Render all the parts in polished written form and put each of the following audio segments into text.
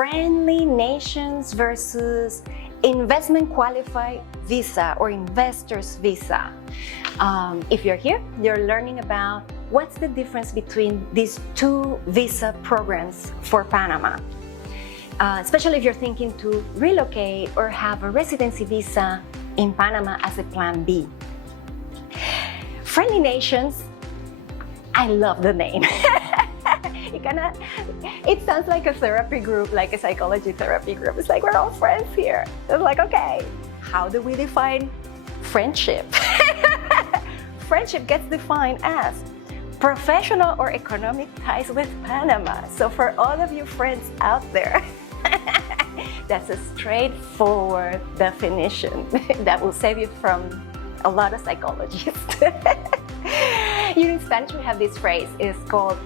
friendly nations versus investment qualified visa or investor's visa. If you're here, you're learning about what's the difference between these two visa programs for Panama. Especially if you're thinking to relocate or have a residency visa in Panama as a plan B. Friendly nations, I love the name. It sounds like a therapy group, like a psychology therapy group. It's like we're all friends here. It's like, okay, how do we define friendship? Friendship gets defined as professional or economic ties with Panama. So for all of you friends out there, that's a straightforward definition that will save you from a lot of psychologists. In Spanish, we have this phrase. It's called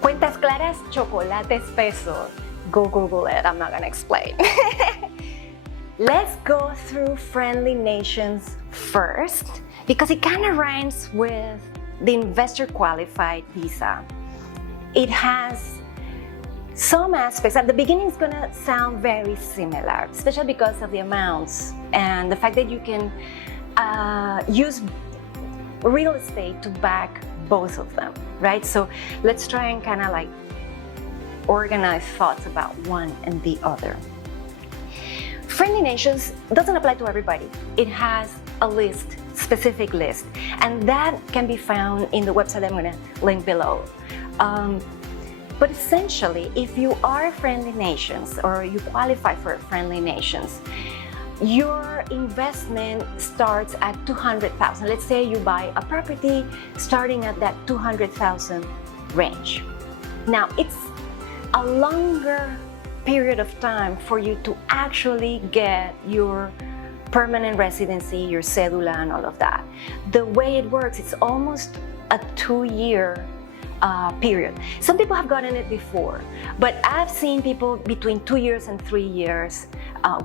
cuentas claras, chocolates pesos. Go Google it. I'm not going to explain. Let's go through friendly nations first because it kind of rhymes with the investor qualified visa. It has some aspects. At the beginning, it's going to sound very similar, especially because of the amounts and the fact that you can use real estate to back both of them, right? So let's try and kind of like organize thoughts about one and the other. Friendly nations doesn't apply to everybody. It has a list, specific list, and that can be found in the website I'm going to link below. But essentially, if you are friendly nations or you qualify for friendly nations, your investment starts at $200,000. Let's say you buy a property starting at that $200,000 range. Now, it's a longer period of time for you to actually get your permanent residency, your cedula, and all of that. The way it works, it's almost a 2-year period. Some people have gotten it before, but I've seen people between 2 years and 3 years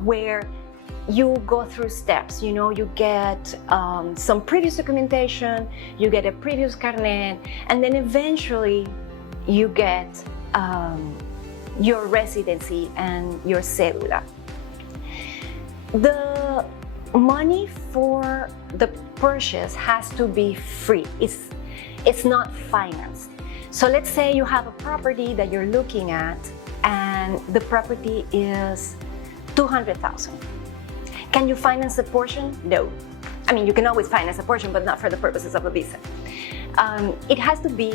where you go through steps. You know, you get some previous documentation, you get a previous carnet, and then eventually you get your residency and your cedula. The money for the purchase has to be free. It's not financed. So let's say you have a property that you're looking at and the property is $200,000. Can you finance a portion? No. I mean, you can always finance a portion, but not for the purposes of a visa. It has to be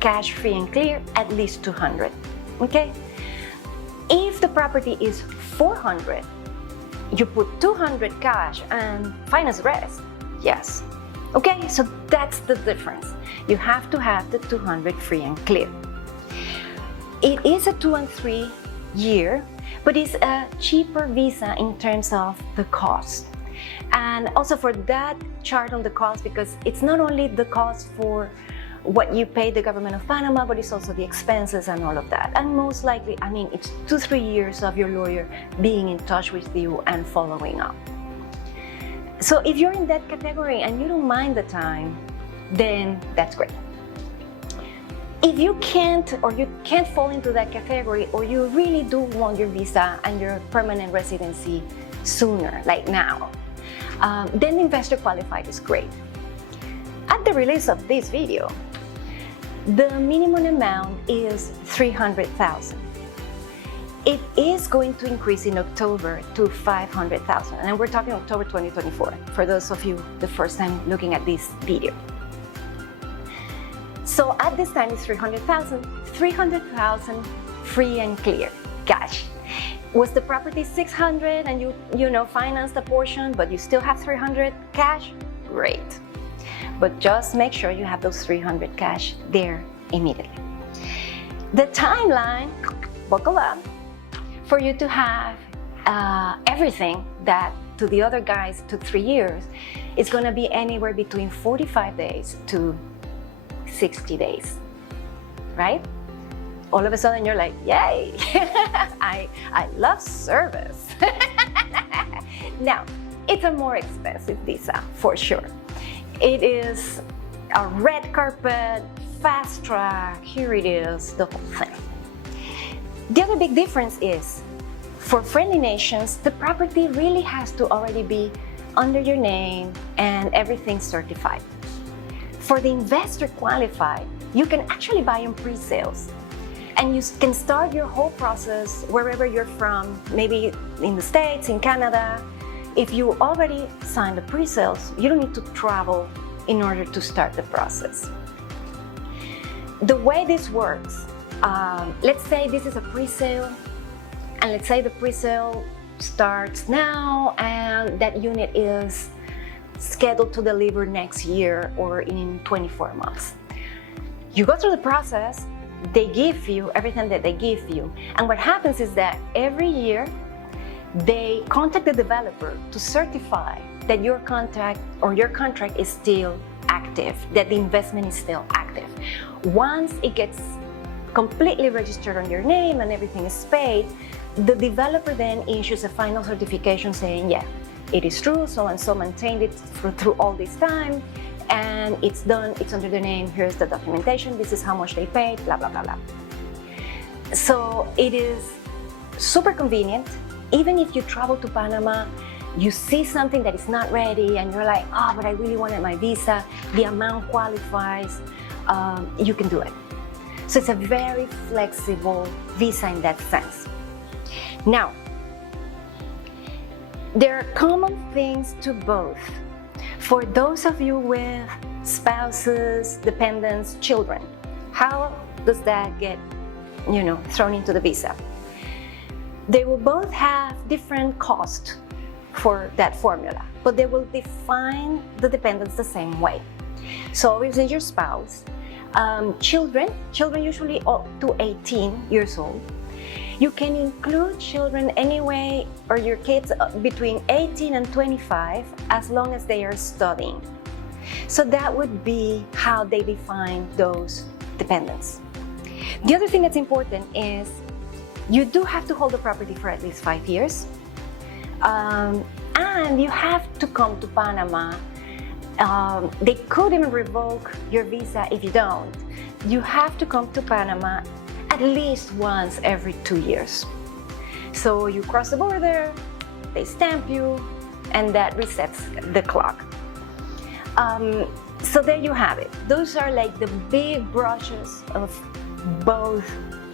cash free and clear, at least $200, okay? If the property is $400, you put $200 cash and finance the rest, yes. Okay, so that's the difference. You have to have the $200 free and clear. It is a 2 and 3 year, but it's a cheaper visa in terms of the cost. And also for that chart on the cost, because it's not only the cost for what you pay the government of Panama, but it's also the expenses and all of that. And most likely, I mean, it's 2-3 years of your lawyer being in touch with you and following up. So if you're in that category and you don't mind the time, then that's great. If you can't fall into that category, or you really do want your visa and your permanent residency sooner, like now, then investor qualified is great. At the release of this video, the minimum amount is $300,000. It is going to increase in October to $500,000, and we're talking October 2024, for those of you the first time looking at this video. So at this time it's $300,000 free and clear, cash. Was the property $600 and you financed a portion, but you still have $300 cash? Great. But just make sure you have those $300 cash there immediately. The timeline, buckle up, for you to have everything that to the other guys took 3 years, it's going to be anywhere between 45 days to 60 days, right? All of a sudden you're like, yay, I love service. Now, it's a more expensive visa for sure. It is a red carpet, fast track, here it is, the whole thing. The other big difference is, for friendly nations, the property really has to already be under your name and everything certified. For the investor qualified, you can actually buy on pre-sales. And you can start your whole process wherever you're from, maybe in the States, in Canada. If you already signed the pre-sales, you don't need to travel in order to start the process. The way this works, let's say this is a pre-sale, and let's say the pre-sale starts now and that unit is scheduled to deliver next year or in 24 months. You go through the process, they give you everything that they give you, and what happens is that every year they contact the developer to certify that your contract is still active, that the investment is still active. Once it gets completely registered on your name and everything is paid, the developer then issues a final certification saying, yeah, it is true, so and so maintained it through all this time, and it's done, it's under the name, here's the documentation, this is how much they paid, blah, blah, blah, blah. So it is super convenient. Even if you travel to Panama, you see something that is not ready and you're like, oh, but I really wanted my visa, the amount qualifies, you can do it. So it's a very flexible visa in that sense. Now, there are common things to both. For those of you with spouses, dependents, children, how does that get, thrown into the visa? They will both have different costs for that formula, but they will define the dependents the same way. So obviously your spouse, children usually up to 18 years old. You can include children anyway, or your kids between 18 and 25, as long as they are studying. So that would be how they define those dependents. The other thing that's important is you do have to hold the property for at least 5 years. And you have to come to Panama. They could even revoke your visa if you don't. You have to come to Panama at least once every 2 years. So you cross the border, they stamp you, and that resets the clock. So there you have it. Those are like the big brushes of both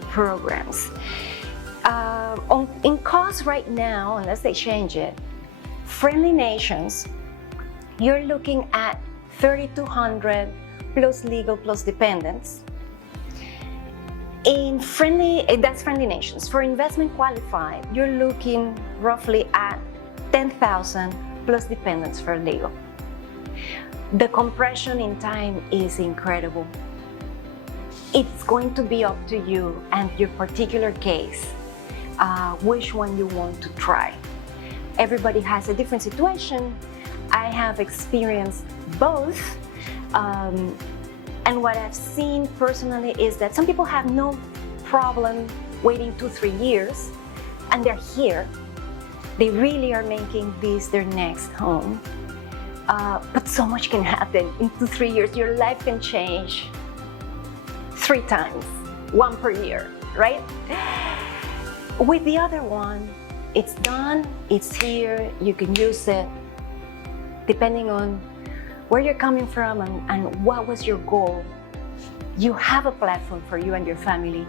programs. In cost right now, unless they change it, friendly nations, you're looking at $3,200 plus legal plus dependents. That's friendly nations. For investment qualified, you're looking roughly at $10,000 plus dependents for legal. The compression in time is incredible. It's going to be up to you and your particular case, which one you want to try. Everybody has a different situation. I have experienced both. And what I've seen personally is that some people have no problem waiting 2-3 years, and they're here. They really are making this their next home. But so much can happen in 2-3 years. Your life can change 3 times, 1 per year, right? With the other one, it's done, it's here, you can use it, depending on where you're coming from and what was your goal. You have a platform for you and your family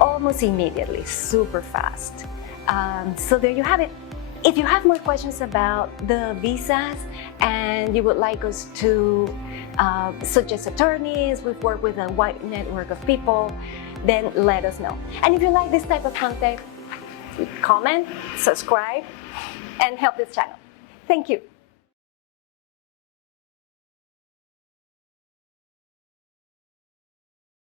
almost immediately, super fast. So there you have it. If you have more questions about the visas and you would like us to suggest attorneys, we've worked with a wide network of people, then let us know. And if you like this type of content, comment, subscribe, and help this channel. Thank you.